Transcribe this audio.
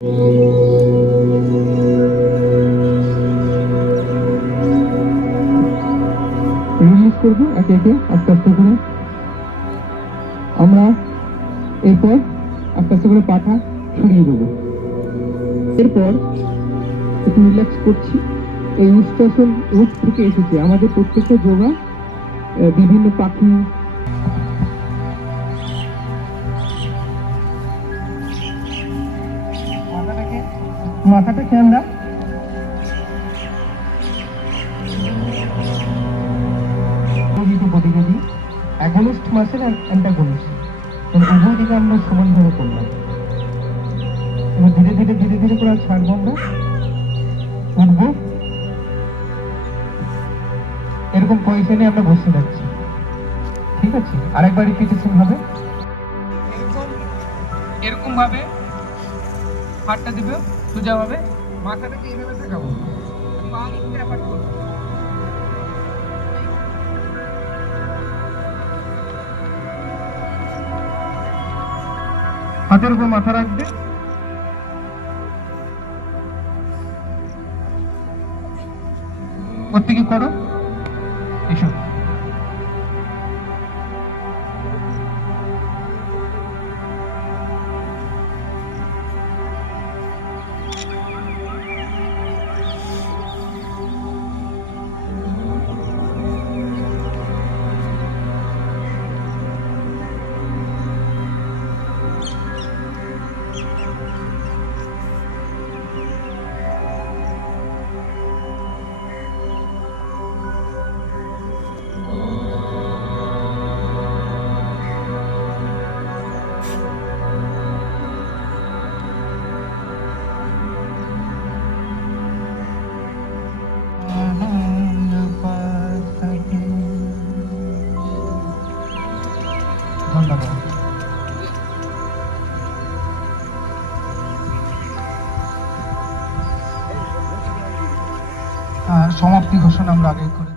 Release করবো একে একে আস্তে আস্তে করে। আমরা এরপর আস্তে আস্তে করে পাখা ছড়িয়ে দেবো। এরপর একটু রিল্যাক্স করছি। এই উচ্চাসন উঠ থেকে এসেছে। আমাদের প্রত্যেকটা যোগা বিভিন্ন পাখি মাথাটাকে আমরা প্রতিযোগী অ্যাগনিস্ট মাসেল অ্যান্টাগনিস্ট উভয় দিকে আমরা সমানভাবে করলাম। এবার ধীরে ধীরে ধীরে ধীরে করে ছাড়বো। আমরা উঠবো, এরকম পজিশনে আমরা বসে যাচ্ছি। ঠিক আছে, আরেকবার রিপিটেশন হবে। এরকম ভাবে হাতটা দিবে সোজা ভাবে, মাথাটাকে এইভাবে ঠেকাবো, পা একটু অ্যাপার্ট করবো। হাতের উপর মাথা রাখবে, প্রত্যেকে করো। এসো, ধন্যবাদ। সমাপ্তি ঘোষণা আমরা আগে করি।